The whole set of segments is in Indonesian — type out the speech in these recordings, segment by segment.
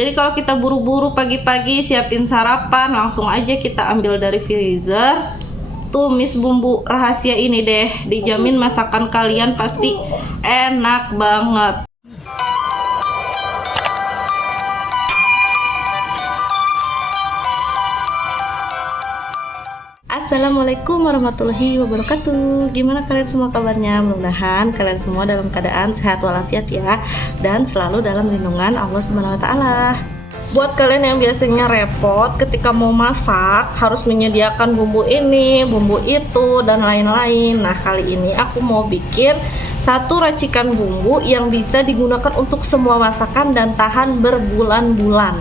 Jadi kalau kita buru-buru pagi-pagi siapin sarapan, langsung aja kita ambil dari freezer, tumis bumbu rahasia ini deh, dijamin masakan kalian pasti enak banget. Assalamualaikum warahmatullahi wabarakatuh. Gimana kalian semua kabarnya? Mudah-mudahan kalian semua dalam keadaan sehat walafiat ya, dan selalu dalam lindungan Allah Subhanahu wa taala. Buat kalian yang biasanya repot ketika mau masak, harus menyediakan bumbu ini, bumbu itu, dan lain-lain. Nah, kali ini aku mau bikin satu racikan bumbu yang bisa digunakan untuk semua masakan dan tahan berbulan-bulan.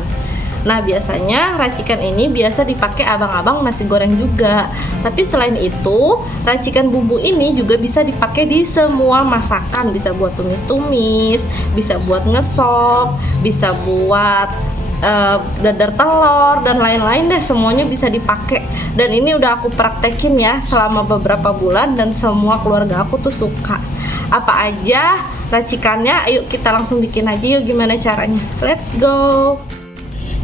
Nah, biasanya racikan ini biasa dipakai abang-abang nasi goreng juga. Tapi selain itu, racikan bumbu ini juga bisa dipakai di semua masakan. Bisa buat tumis-tumis, bisa buat ngesop, bisa buat dadar telur, dan lain-lain deh. Semuanya bisa dipakai. Dan ini udah aku praktekin ya selama beberapa bulan, dan semua keluarga aku tuh suka. Apa aja racikannya? Ayo kita langsung bikin aja yuk. Gimana caranya? Let's go!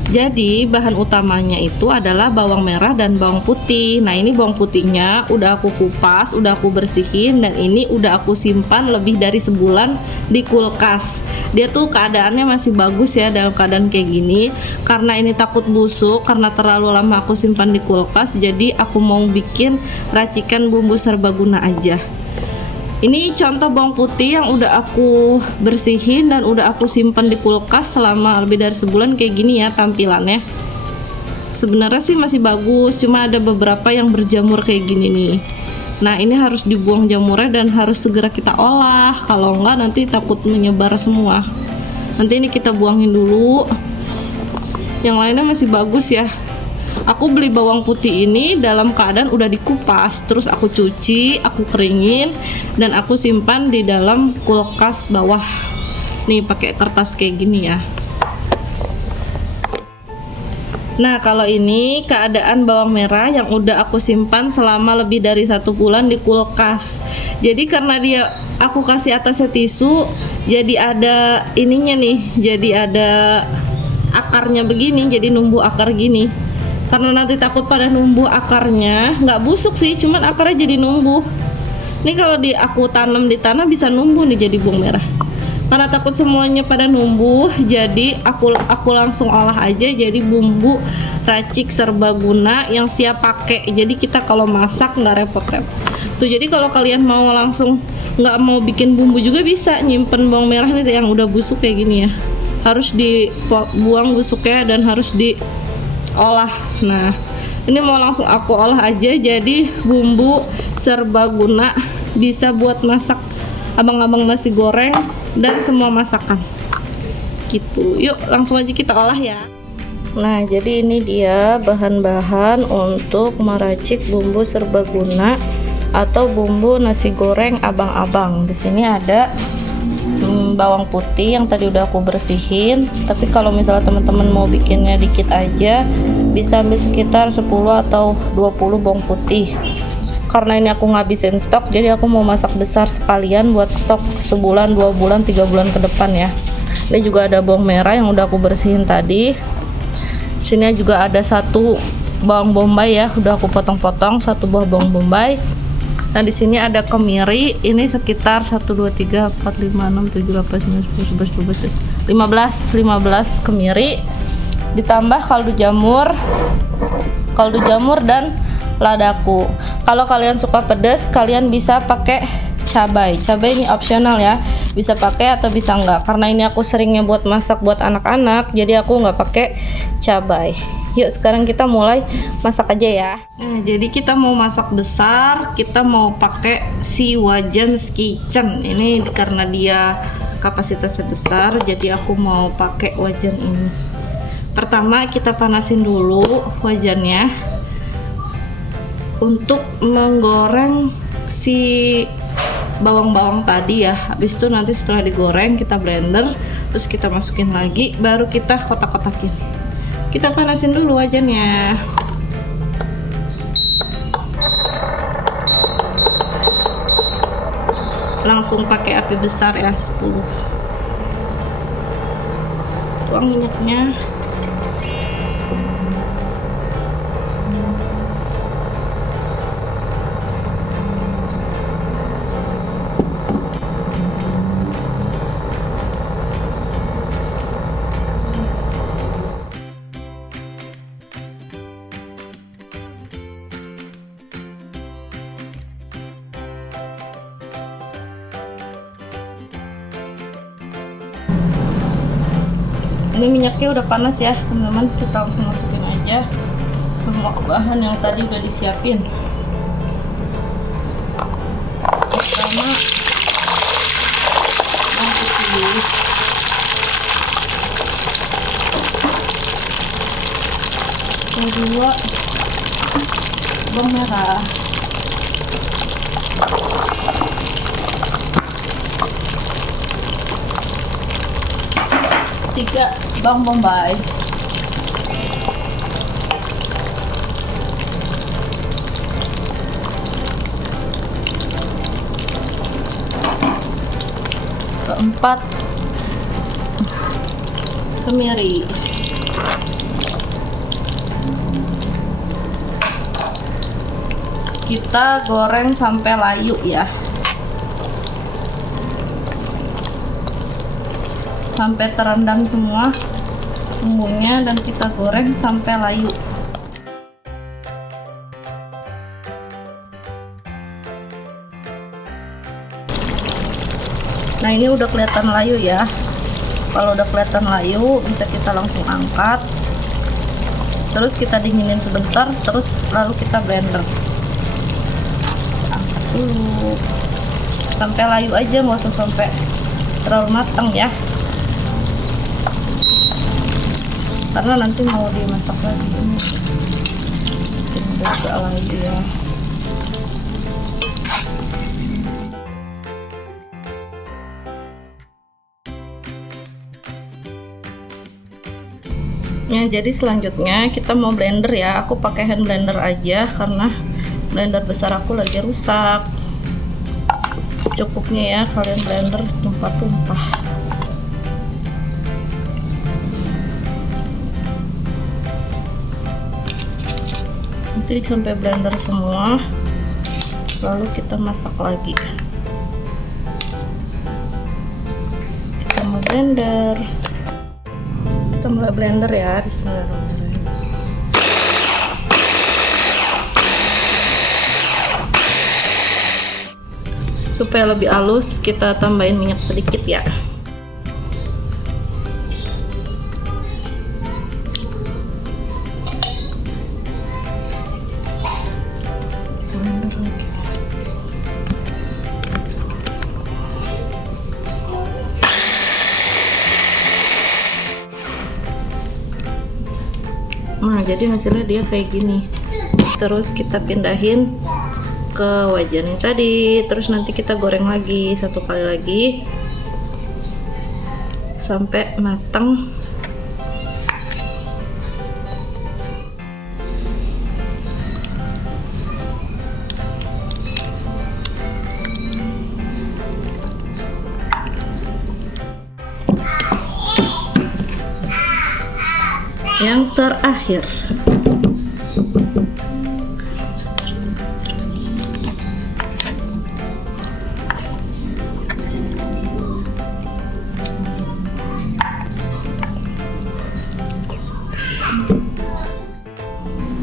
Jadi bahan utamanya itu adalah bawang merah dan bawang putih. Nah, ini bawang putihnya udah aku kupas, udah aku bersihin, dan ini udah aku simpan lebih dari sebulan di kulkas. Dia tuh keadaannya masih bagus ya dalam keadaan kayak gini. Karena ini takut busuk, karena terlalu lama aku simpan di kulkas, jadi aku mau bikin racikan bumbu serbaguna aja. Ini contoh bawang putih yang udah aku bersihin dan udah aku simpan di kulkas selama lebih dari sebulan. Kayak gini ya tampilannya. Sebenarnya sih masih bagus, cuma ada beberapa yang berjamur kayak gini nih. Nah, ini harus dibuang jamurnya dan harus segera kita olah. Kalau enggak nanti takut menyebar semua. Nanti ini kita buangin dulu. Yang lainnya masih bagus ya. Aku beli bawang putih ini dalam keadaan udah dikupas, terus aku cuci, aku keringin, dan aku simpan di dalam kulkas bawah. Nih pakai kertas kayak gini ya. Nah, kalau ini keadaan bawang merah yang udah aku simpan selama lebih dari 1 bulan di kulkas. Jadi karena dia aku kasih atasnya tisu, jadi ada ininya nih, jadi ada akarnya begini, jadi numbuh akar gini. Karena nanti takut pada numbuh akarnya, nggak busuk sih, cuman akarnya jadi numbuh. Ini kalau aku tanam di tanah bisa numbuh nih jadi bawang merah. Karena takut semuanya pada numbuh, jadi aku langsung olah aja jadi bumbu racik serbaguna yang siap pakai. Jadi kita kalau masak nggak repot-repot. Tuh, jadi kalau kalian mau langsung nggak mau bikin bumbu juga bisa nyimpen bawang merah nih yang udah busuk kayak gini ya. Harus dibuang busuknya dan harus diolah. Nah, ini mau langsung aku olah aja jadi bumbu serbaguna, bisa buat masak abang-abang nasi goreng dan semua masakan gitu. Yuk langsung aja kita olah ya. Nah, jadi ini dia bahan-bahan untuk meracik bumbu serbaguna atau bumbu nasi goreng abang-abang. Di sini ada bawang putih yang tadi udah aku bersihin, tapi kalau misalnya teman-teman mau bikinnya dikit aja, bisa ambil sekitar 10 atau 20 bawang putih. Karena ini aku ngabisin stok, jadi aku mau masak besar sekalian buat stok sebulan, 2 bulan, 3 bulan ke depan ya. Ini juga ada bawang merah yang udah aku bersihin tadi. Sini juga ada 1 bawang bombay ya, udah aku potong-potong 1 buah bawang bombay. Nah, di sini ada kemiri, ini sekitar 1 2 3 4 5 6 7 8 9 10 11 12 15 kemiri, ditambah kaldu jamur dan ladaku. Kalau kalian suka pedas, kalian bisa pakai cabai. Cabai ini opsional ya, bisa pakai atau bisa enggak. Karena ini aku seringnya buat masak buat anak-anak, jadi aku nggak pakai cabai. Yuk sekarang kita mulai masak aja ya. Nah, jadi kita mau masak besar, kita mau pakai si Wajan's Kitchen. Ini karena dia kapasitasnya besar, jadi aku mau pakai wajan ini. Pertama kita panasin dulu wajannya untuk menggoreng si bawang-bawang tadi ya. Habis itu nanti setelah digoreng kita blender, terus kita masukin lagi, baru kita kotak-kotakin. Kita panasin dulu wajannya. Langsung pakai api besar ya, 10. tuang minyaknya. Ini minyaknya udah panas ya teman-teman, kita langsung masukin aja semua bahan yang tadi udah disiapin. Pertama bawang putih, kedua bawang merah, tiga bawang bombay, keempat kemiri, kita goreng sampai layu ya, sampai terendam semua bumbunya, dan kita goreng sampai layu. Nah ini udah kelihatan layu ya. Kalau udah kelihatan layu bisa kita langsung angkat, terus kita dinginin sebentar, terus lalu kita blender. Angkat dulu sampai layu aja, nggak usah sampai terlalu matang ya, karena nanti mau dimasak lagi. Ini udah agak layu ya. Ya, jadi selanjutnya kita mau blender ya. Aku pakai hand blender aja karena blender besar aku lagi rusak. Cukupnya ya kalian blender tumpah-tumpah. Nanti sampai blender semua, lalu kita masak lagi. Kita mau blender, kita mulai blender ya. Bismillahirrahmanirrahim. Supaya lebih halus kita tambahin minyak sedikit ya. Nah jadi hasilnya dia kayak gini. Terus kita pindahin ke wajan yang tadi, terus nanti kita goreng lagi satu kali lagi sampai matang. Yang terakhir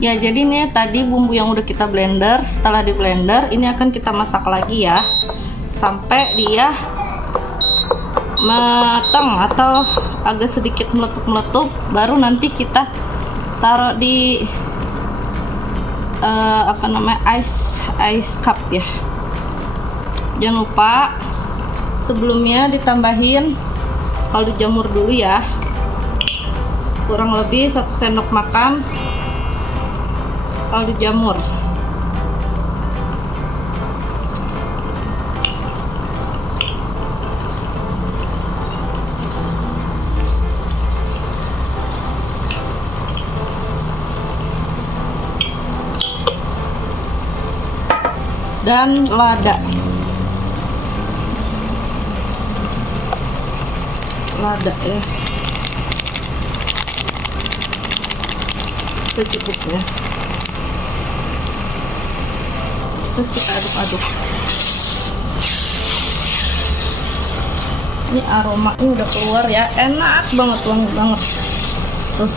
ya, jadi nih tadi bumbu yang udah kita blender, setelah di blender ini akan kita masak lagi ya sampai dia matang atau agak sedikit meletup-meletup, baru nanti kita taruh di ice cup ya. Jangan lupa sebelumnya ditambahin kaldu jamur dulu ya, kurang lebih 1 sendok makan kaldu jamur. Dan lada ya. secukupnya. Terus kita aduk-aduk. Ini aromanya udah keluar ya, enak banget, wangi banget tuh.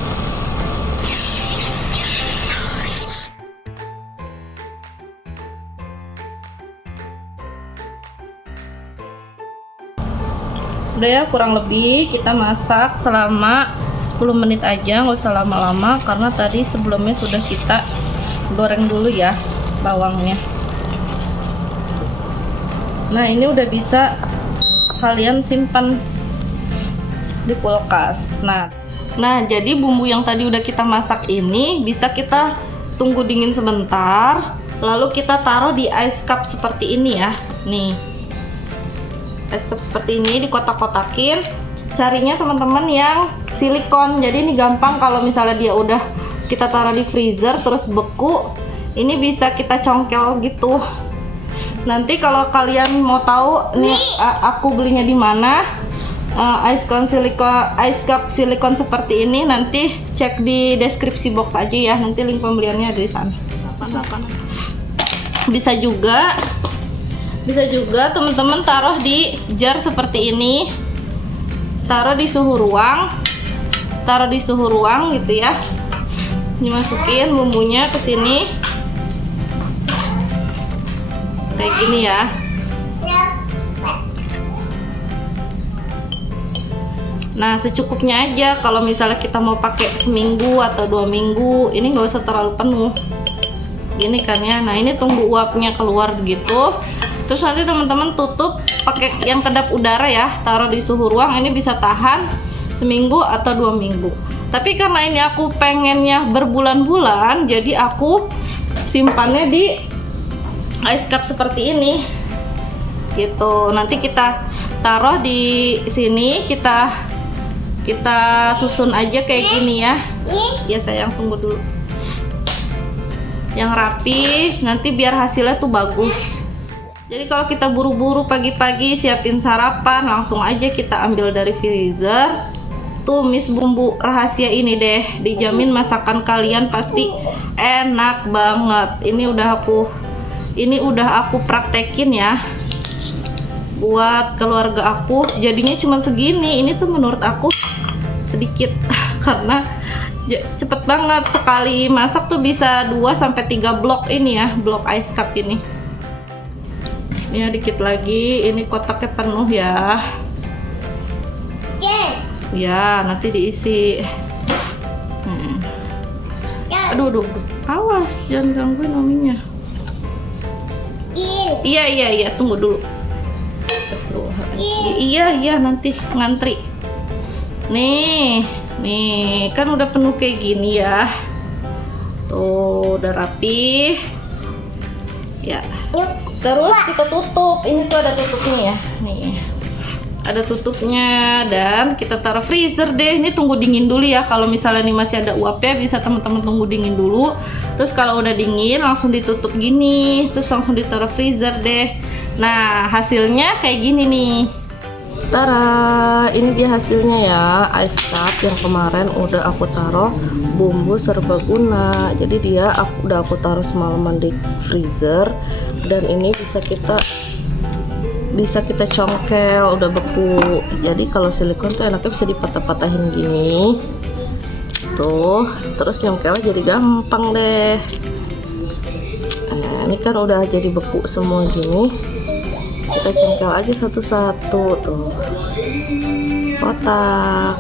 Udah ya, kurang lebih kita masak selama 10 menit aja, nggak usah lama-lama karena tadi sebelumnya sudah kita goreng dulu ya bawangnya. Nah, ini udah bisa kalian simpan di kulkas. Nah, jadi bumbu yang tadi udah kita masak ini bisa kita tunggu dingin sebentar, lalu kita taruh di ice cup seperti ini ya. Nih, ice cup seperti ini dikotak-kotakin. Carinya teman-teman yang silikon, jadi ini gampang. Kalau misalnya dia udah kita taruh di freezer terus beku, ini bisa kita congkel gitu. Nanti kalau kalian mau tahu nih aku belinya di mana, ice cup silikon seperti ini, nanti cek di deskripsi box aja ya, nanti link pembeliannya ada di sana. Bisa juga teman-teman taruh di jar seperti ini, taruh di suhu ruang gitu ya. Dimasukin bumbunya ke sini kayak gini ya. Nah, secukupnya aja. Kalau misalnya kita mau pakai seminggu atau 2 minggu, ini nggak usah terlalu penuh gini kan ya. Nah, ini tunggu uapnya keluar begitu. Terus nanti teman-teman tutup pakai yang kedap udara ya, taruh di suhu ruang. Ini bisa tahan seminggu atau 2 minggu. Tapi karena ini aku pengennya berbulan-bulan, jadi aku simpannya di ice cup seperti ini gitu. Nanti kita taruh di sini, kita susun aja kayak gini ya. Ya sayang, tunggu dulu. Yang rapi, nanti biar hasilnya tuh bagus. Jadi kalau kita buru-buru pagi-pagi siapin sarapan, langsung aja kita ambil dari freezer. Tumis bumbu rahasia ini deh, dijamin masakan kalian pasti enak banget. Ini udah aku praktekin ya buat keluarga aku, jadinya cuma segini. Ini tuh menurut aku sedikit karena cepet banget, sekali masak tuh bisa 2-3 blok ini ya, blok ice cup ini. Ini dikit lagi, ini kotaknya penuh ya. Ya, nanti diisi. Aduh, awas jangan gangguin maminya. Iya, tunggu dulu. Iya, nanti ngantri. Nih, kan udah penuh kayak gini ya. Tuh, udah rapi. Ya. Terus kita tutup. Ini tuh ada tutupnya ya. Nih. Ada tutupnya dan kita taruh freezer deh. Ini tunggu dingin dulu ya. Kalau misalnya nih masih ada uapnya, bisa teman-teman tunggu dingin dulu. Terus kalau udah dingin langsung ditutup gini, terus langsung ditaruh freezer deh. Nah, hasilnya kayak gini nih. Tara, ini dia hasilnya ya, ice cup yang kemarin udah aku taruh bumbu serbaguna. Jadi dia udah aku taruh semalaman di freezer, dan ini bisa kita congkel, udah beku. Jadi kalau silikon tuh enaknya bisa dipatah-patahin gini tuh, terus nyongkelnya jadi gampang deh. Nah, ini kan udah jadi beku semua gini, kita congkel aja satu-satu tuh, kotak.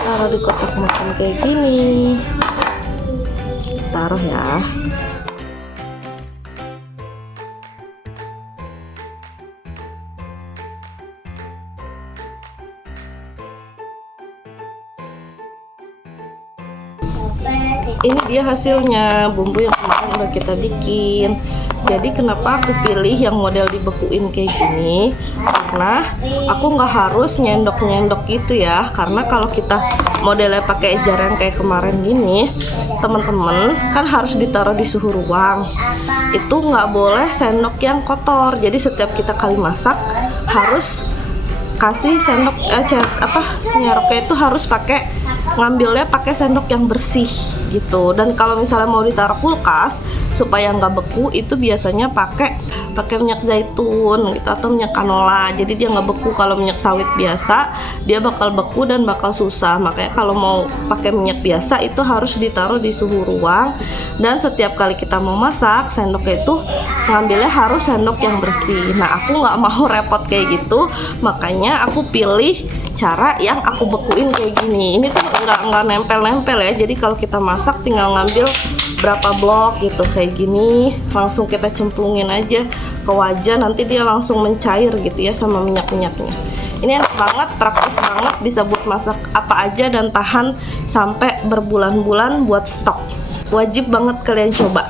Taruh di kotak makan kayak gini, taruh ya. Ini dia hasilnya, bumbu yang kemarin udah kita bikin. Jadi kenapa aku pilih yang model dibekuin kayak gini, karena aku nggak harus nyendok-nyendok gitu ya. Karena kalau kita modelnya pakai jar yang kayak kemarin gini, teman-teman, kan harus ditaruh di suhu ruang. Itu nggak boleh sendok yang kotor. Jadi setiap kita kali masak harus kasih sendok nyeroknya itu harus pakai ngambilnya pakai sendok yang bersih gitu. Dan kalau misalnya mau ditaruh kulkas supaya nggak beku, itu biasanya pakai minyak zaitun gitu atau minyak canola. Jadi dia nggak beku. Kalau minyak sawit biasa dia bakal beku dan bakal susah. Makanya kalau mau pakai minyak biasa itu harus ditaruh di suhu ruang, dan setiap kali kita mau masak sendoknya itu ngambilnya harus sendok yang bersih. Nah, aku nggak mau repot kayak gitu, makanya aku pilih cara yang aku bekuin kayak gini. Ini tuh nggak nempel-nempel ya, jadi kalau kita masak tinggal ngambil berapa blok gitu kayak gini, langsung kita cemplungin aja ke wajan, nanti dia langsung mencair gitu ya sama minyak-minyaknya. Ini enak banget, praktis banget, bisa buat masak apa aja dan tahan sampai berbulan-bulan buat stok. Wajib banget kalian coba.